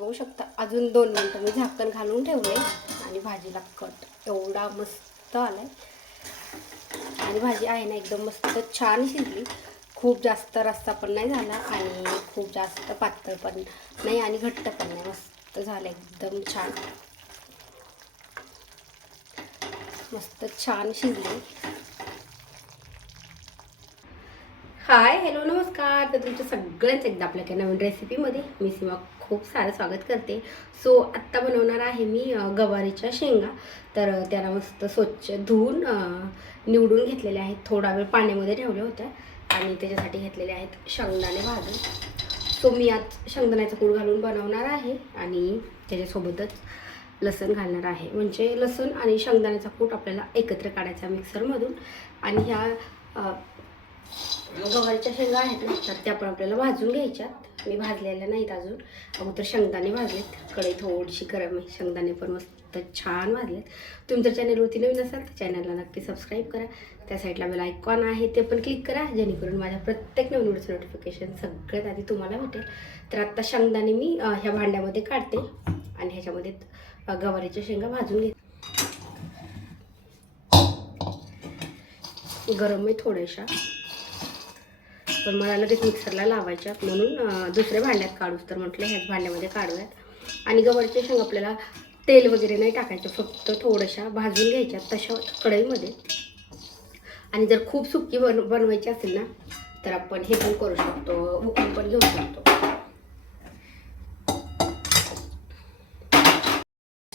बघू शकता अजून 2 मिनिटं मी झाकण घालून ठेवले आणि भाजीला कट एवढा मस्त आलाय आणि भाजी आहे ना एकदम मस्त छान शिजली. खूप जास्त रस्सा पण नाही झाला आणि खूप जास्त पातळ पण नाही आणि घट्ट पण नाही, मस्त झालं एकदम छान, मस्त छान शिजली. हाय हॅलो नमस्कार. तर तुमचं सगळ्यांचं एकदा आपल्या काही नवीन रेसिपीमध्ये मी सीमा खूप सारं स्वागत करते. सो आत्ता बनवणार आहे मी गवारीच्या शेंगा. तर त्याला मस्त स्वच्छ धुवून निवडून घेतलेल्या आहेत. थोडा वेळ पाण्यामध्ये ठेवल्या होत्या आणि त्याच्यासाठी घेतलेले आहेत शेंगदाणे भाजून. सो मी आज शेंगदाण्याचा कूट घालून बनवणार आहे आणि त्याच्यासोबतच लसूण घालणार आहे. म्हणजे लसूण आणि शेंगदाण्याचा कूट आपल्याला एकत्र काढायचा मिक्सरमधून. आणि ह्या गवारीच्या शेंगा आहेत ना, तर त्या पण आपल्याला भाजून घ्यायच्यात. मी भाजलेल्या नाहीत अजून, अगोदर शेंगदाणे भाजलेत. कढई थोडीशी गरम आहे, शेंगदाणे पण मस्त छान भाजलेत. तुम्ही जर चॅनलवरती नवीन असाल तर चॅनलला नक्की सबस्क्राईब करा. त्या साईडला बेल आयकॉन आहे ते पण क्लिक करा, जेणेकरून माझ्या प्रत्येक नवीन व्हिडिओचं नोटिफिकेशन सगळ्यात आधी तुम्हाला भेटेल. तर आत्ता शेंगदाणे मी ह्या भांड्यामध्ये काढते आणि ह्याच्यामध्ये गवारीच्या शेंगा भाजून घेते. गरम आहे थोड्याशा, पण मला लगेच मिक्सरला लावायच्या म्हणून दुसऱ्या भांड्यात काढूच तर म्हटलं ह्याच भांड्यामध्ये काढूयात. आणि गवारीच्या शेंगा आपल्याला तेल वगैरे नाही टाकायचं, फक्त थोड्याशा भाजून घ्यायच्या तशा कढईमध्ये. आणि जर खूप सुकी बनवायची असेल ना, तर आपण हे पण करू शकतो, उकळून पण घेऊ शकतो.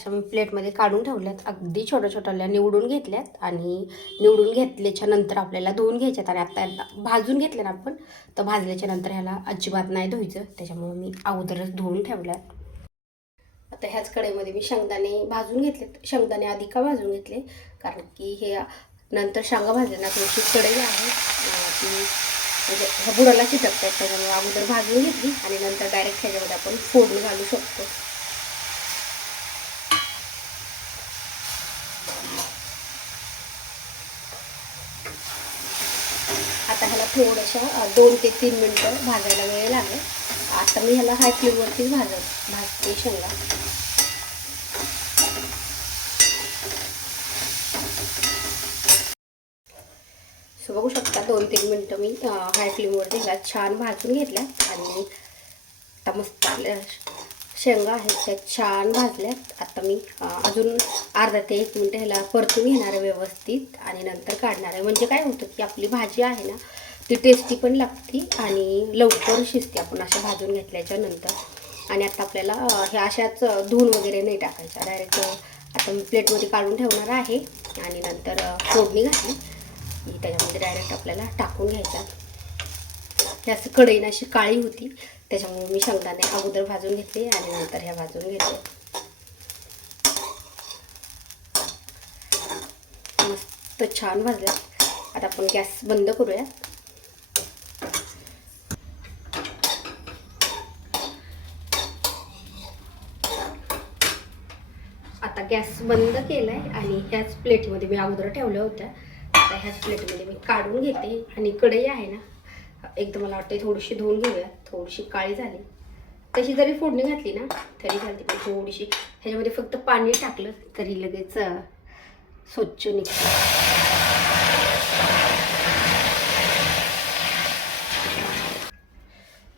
मी प्लेटमध्ये काढून ठेवल्यात, अगदी छोट्या छोट्याल्या निवडून घेतल्यात. आणि निवडून घेतल्याच्या नंतर आपल्याला धुवून घ्यायच्यात. आणि आता भाजून घेतले ना आपण, तर भाजल्याच्या नंतर ह्याला अजिबात नाही धुवायचं, त्याच्यामुळे मी अगोदरच धुवून ठेवल्यात. आता ह्याच कढईमध्ये मी शेंगदाणे भाजून घेतलेत. शेंगदाणे आधी का भाजून घेतले, कारण की हे नंतर शेंगा भाजल्या थोडीशी कढई आहे ती म्हणजे ह्या बुडाला चिटकतात, त्याच्यामुळे अगोदर भाजून घेतली आणि नंतर डायरेक्ट ह्याच्यामध्ये आपण फोडणी घालू शकतो. आता ह्याला थोड्याशा 2 ते 3 मिनटं भाजायला वेळ लागेल. आता मी ह्याला हाय फ्लेमवरतीच भाजते शेंगा. सो बघू शकता 2-3 मिनटं मी हाय फ्लेमवरती ह्याला छान भाजून घेतल्या. आणि आता मस्त आपल्या शेंगा आहेत त्या छान भाजल्यात. आता मी अजून अर्धा ते 1 मिनटं ह्याला परतून घेणार आहे व्यवस्थित आणि नंतर काढणार आहे. म्हणजे काय होतं की आपली भाजी आहे ना, ती टेस्टी पण लागते आणि लवकर शिजते आपण अशा भाजून घेतल्याच्या नंतर. आणि आता आपल्याला ह्या अशाच धुवून वगैरे नाही टाकायच्या, डायरेक्ट आता मी प्लेटमध्ये काढून ठेवणार आहे. आणि नंतर फोडणी घातली की त्याच्यामध्ये डायरेक्ट आपल्याला टाकून घ्यायचा. जास्त कढईनं अशी काळी होती, त्याच्यामुळे मी शेंगदाणे अगोदर भाजून घेतले आणि नंतर ह्या भाजून घेतले. मस्त छान भाजल्या. आता आपण गॅस बंद करूया. आता गॅस बंद केलाय आणि ह्याच प्लेटमध्ये मी अगोदर ठेवल्या होत्या. आता ह्याच प्लेटमध्ये मी काढून घेते. आणि कढई आहे ना, एकदम मला वाटतं थोडीशी धुवून घेऊया, थोडीशी काळी झाली. तशी जरी फोडणी घातली ना तरी चालते, पण थोडीशी ह्याच्यामध्ये फक्त पाणी टाकलं तरी लगेच स्वच्छ निघतं.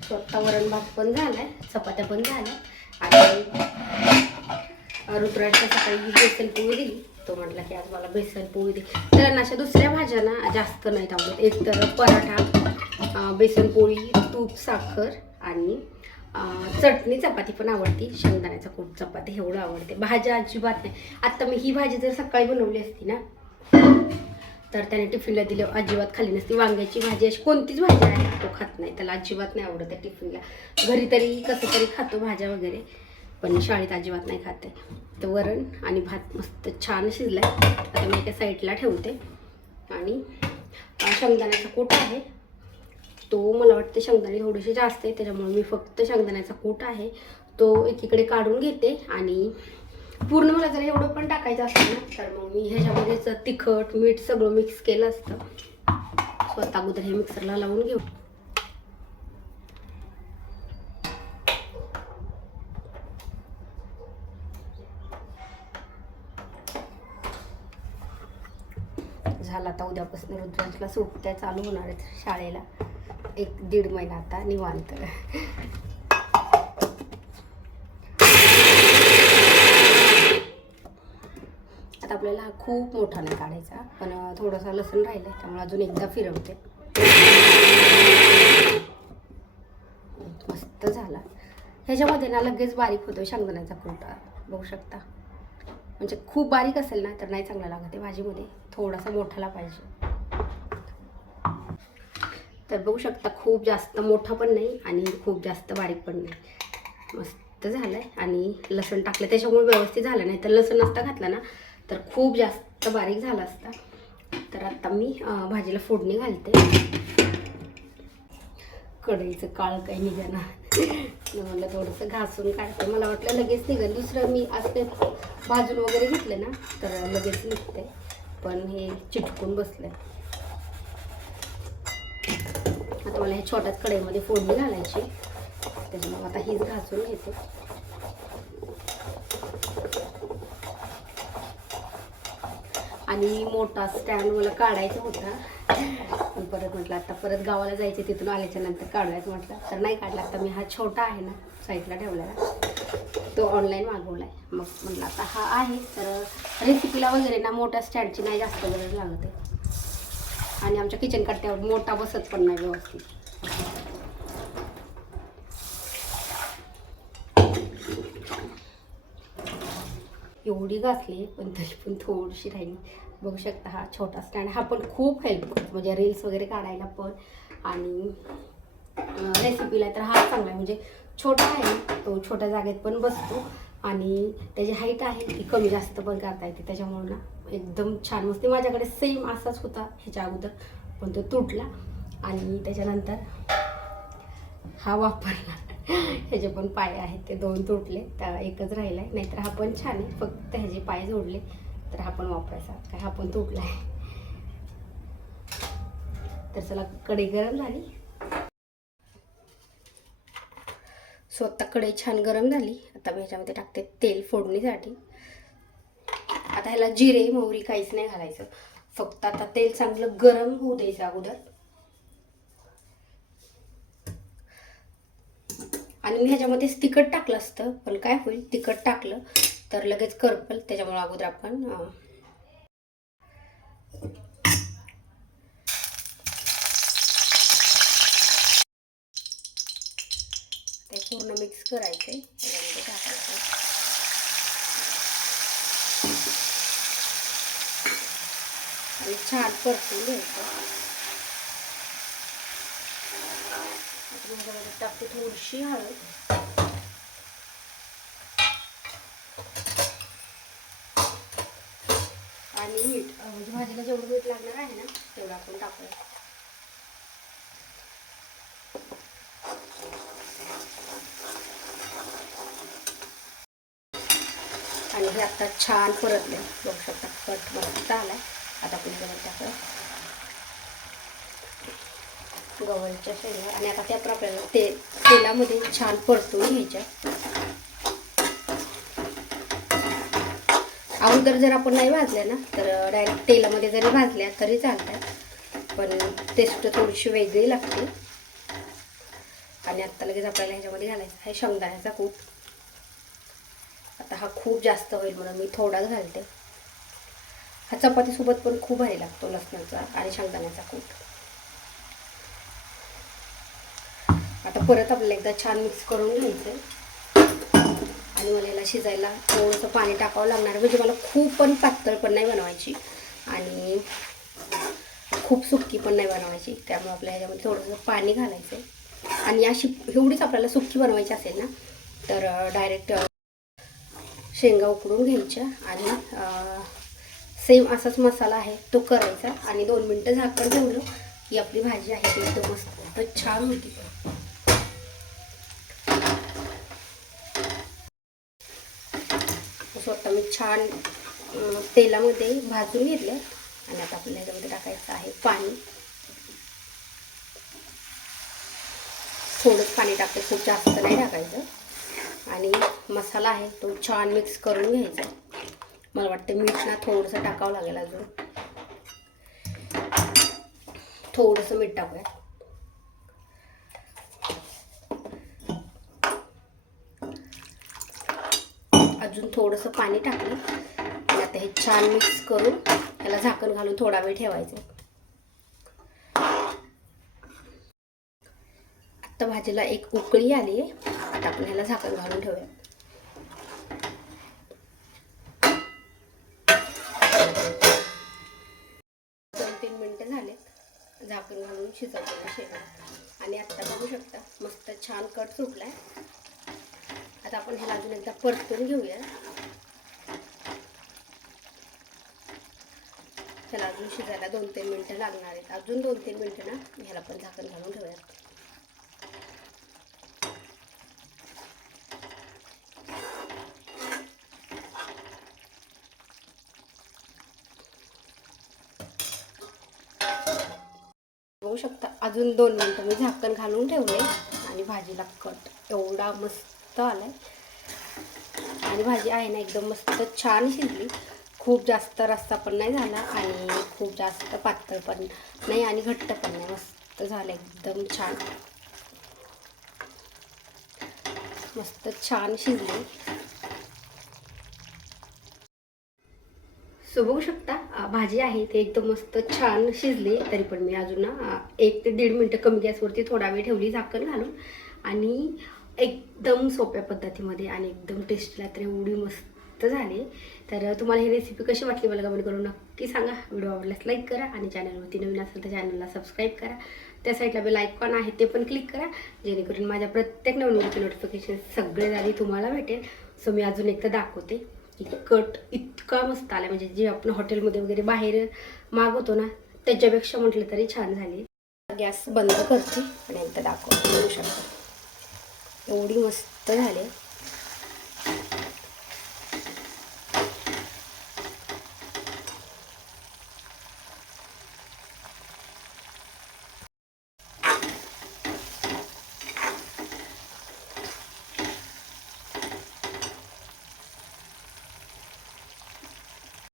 स्वतः वरण भात पण झालाय, चपात्या पण झाल्या. आणि रुद्राच्या सकाळी बेसन पोळी दिली, तो म्हटला की आज मला बेसन पोळी दे. तर अशा दुसऱ्या भाज्या ना जास्त नाहीत आवडत. एक तर पराठा, बेसन पोळी, तूप, साखर आणि चटणी चपाती पण आवडती. शेंगदाण्याचा कूट चपाती एवढं आवडते, भाज्या अजिबात नाही. आत्ता मी ही भाजी जर सकाळी बनवली असती ना, तर त्याने टिफिनला दिलं अजिबात खाल्ली नसती. वांग्याची भाजी अशी कोणतीच भाजी आहे तो खात नाही, त्याला अजिबात नाही आवडत आहे टिफिनला. घरी तरी कसं तरी खातो भाज्या वगैरे, पण शाळेत अजिबात नाही खाते. तर वरण आणि भात मस्त छान शिजलाय. आता मी एका साईडला ठेवते. आणि शेंगदाण्याचा कूट आहे तो, मला वाटतं शेंगदाणे थोडेसे जास्त आहे, त्याच्यामुळे मी फक्त शेंगदाण्याचा कूट आहे तो एकीकडे काढून घेते. आणि पूर्ण मला जर एवढं पण टाकायचं असेल ना, तर मग मी ह्याच्यामध्येच तिखट मीठ सगळं मिक्स केलं असतं. स्वतः अगोदर हे मिक्सरला लावून घेऊ. झाला आता उद्यापासून रुद्रांशला सुट्ट्या चालू होणार आहेत शाळेला. 1-1.5 महिना आता निवांत. आता आपल्याला हा खूप मोठा नाही काढायचा, पण थोडासा लसूण राहिलं त्यामुळे अजून एकदा फिरवते. मस्त झाला. ह्याच्यामध्ये ना लगेच बारीक होतो शेंगदाण्याचा कूट, बघू शकता. म्हणजे खूप बारीक असेल ना तर नाही चांगला लागत आहे भाजीमध्ये, थोडासा मोठाला पाहिजे. तर बघू शकता खूप जास्त मोठा पण नाही आणि खूप जास्त बारीक पण नाही. मस्त झालं आहे. आणि लसूण टाकलं त्याच्यामुळे व्यवस्थित झालं, नाही तर लसूण नसता घातला ना तर खूप जास्त बारीक झाला असता. तर आता मी भाजीला फोडणी घालते. कढईचं काळ काही निघाना म्हणलं थोडंसं घासून काढते. मला वाटलं लगेच निघेल, दुसरं मी असं भाजून वगैरे घेतलं ना तर लगेच निघते, पण हे चिटकून बसलंय. आता मला हे छोट्याच कढईमध्ये फोडणी घालायची, त्याच्यामुळे आता हीच घासून घेते. आणि मोठा स्टँड मला काढायचा होता, पण परत म्हटलं आता परत गावाला जायचे, तिथून आल्याच्या नंतर काढायचं म्हटलं तर नाही काढला. आता मी हा छोटा आहे ना साईडला ठेवलेला, तो ऑनलाईन मागवला आहे. मग म्हटलं आता हा आहे तर रेसिपीला वगैरे ना मोठ्या स्टँडची नाही जास्त गरज लागत आहे. आणि आमच्या किचन कट्ट्यावर मोठा बसत पण नाही व्यवस्थित. एवढी घासली पण तरी पण थोडीशी राहिली. बघू शकता हा छोटा स्टँड, हा पण खूप हेल्प करतो म्हणजे रील्स वगैरे काढायला पण आणि रेसिपीला तर हा चांगला आहे. म्हणजे छोटा आहे तो, छोट्या जागेत पण बसतो आणि त्याची हाईट आहे ती कमी जास्त पण करता येते, त्याच्यामुळे ना एकदम छान मस्त. माझ्याकडे सेम असाच होता ह्याच्या अगोदर, पण तो तुटला आणि त्याच्यानंतर हा वापरला. ह्याचे पण पाय आहेत ते 2 तुटले, तर एकच राहिला आहे. नाहीतर हा पण छान आहे, फक्त ह्याचे पाय जोडले तर हा पण वापरायचा, काय हा पण तुटला आहे. तर चला कढई गरम झाली. स्वतः कढई छान गरम झाली. आता मी ह्याच्यामध्ये टाकते तेल फोडणीसाठी. आता ह्याला जिरे मोहरी काहीच नाही घालायचं, फक्त आता तेल चांगलं गरम होऊ द्यायचं अगोदर. आणि मी ह्याच्यामध्येच तिखट टाकलं असतं, पण काय होईल तिखट टाकलं तर लगेच करपल, त्याच्यामुळे अगोदर आपण ते पूर्ण मिक्स करायचे, त्याच्यामध्ये टाकायचं आणि छान परतून घ्यायचं. टाकते थोडीशी हळद आणि मीठ, म्हणजे भाजीला जेवढं मीठ लागणार आहे ना तेवढं आपण टाकूया. आणि हे आता छान परतले, बघू शकता कट मस्त आलाय. आता आपण गवळ टाकूया, गवळच्या शेंगा. आणि आता त्या आपल्याला तेलामध्ये छान परतून घ्यायच्या. अगोदर जर आपण नाही भाजल्या ना तर डायरेक्ट तेलामध्ये जरी भाजल्या तरी चालतात, पण टेस्ट थोडीशी वेगळी लागते. आणि आत्ता लगेच आपल्याला ह्याच्यामध्ये घालायचा आहे शेंगदाण्याचा कूट. आता हा खूप जास्त होईल म्हणून मी थोडाच घालते. हा चपातीसोबत पण खूप भारी लागतो लसणाचा आणि शेंगदाण्याचा कूट. आता परत आपल्याला एकदा छान मिक्स करून घ्यायचं. आणि मला याला शिजायला थोडंसं पाणी टाकावं लागणार, म्हणजे मला खूप पण पातळ पण नाही बनवायची आणि खूप सुक्की पण नाही बनवायची, त्यामुळे आपल्या ह्याच्यामध्ये थोडंसं पाणी घालायचं. आणि अशी एवढीच आपल्याला सुक्की बनवायची असेल ना तर डायरेक्ट शेंगा उकडून घ्यायच्या आणि सेम असाच मसाला आहे तो करायचा आणि 2 मिनटं झाकण ठेवलं की आपली भाजी आहे ती एकदम मस्त तर छान होती. स्वतः मी छान तेलामध्ये भाजून घेतले आणि आता आपल्याला ह्याच्यामध्ये टाकायचं आहे पाणी. थोडंच पाणी टाकते, खूप जास्त नाही टाकायचं. आणि मसाला आहे तो छान मिक्स करून घ्यायचा. मला वाटतं मीठ ना थोडंसं टाकावं लागेल अजून. थोडंसं मीठ टाकूया. अजून थोडंसं पाणी टाकलं आणि आता हे छान मिक्स करून त्याला झाकण घालून थोडा वेळ ठेवायचं. आता भाजीला एक उकळी आली आहे. आता आपण ह्याला झाकण घालून ठेवूया. दोन 3 मिनिटं झालेत झाकण घालून शिजवलेलं शेंगा आणि आता बघू शकता मस्त छान कट सुटलाय. आता आपण ह्याला अजून एकदा परतून घेऊया. ह्याला अजून शिजायला 2-3 मिनिटं लागणार आहेत. अजून 2-3 मिनिटं ना ह्याला पण झाकण घालून ठेवूया. बघू शकता अजून 2 मिनिटं मी झाकण घालून ठेवले आणि भाजीला कट एवढा मस्त आलाय. आणि भाजी आहे ना एकदम मस्त छान शिजली. खूप जास्त रस्सा पण नाही झाला आणि खूप जास्त पातळ पण नाही आणि घट्ट पण नाही. मस्त झालं एकदम छान. मस्त छान शिजली. सो बघू शकता भाजी आहे ते एकदम मस्त छान शिजली. तरी पण मी अजून ना 1 ते 1.5 मिनिटं कमी गॅसवरती थोडा वेळ ठेवली झाकण घालून. आणि एकदम सोप्या पद्धतीमध्ये आणि एकदम टेस्टीला तर एवढी मस्त झाली. तर तुम्हाला ही रेसिपी कशी वाटली मला कमेंट करून नक्की सांगा. व्हिडिओ आवडल्यास लाईक करा आणि चॅनलवरती नवीन असेल तर चॅनलला सबस्क्राईब करा. त्या साईडला बेल आयकॉन आहे ते पण क्लिक करा जेणेकरून माझ्या प्रत्येक नवीन नोटिफिकेशन सगळे आधी तुम्हाला भेटेल. सो मी अजून एकदा दाखवते. कट इतका मस्त आला म्हणजे जे आपण हॉटेलमध्ये वगैरे बाहेर मागवतो ना त्याच्यापेक्षा म्हटलं तरी छान झाली. गॅस बंद करते आणि एकदा दाखवते. बघू शकता एवढी मस्त झाली.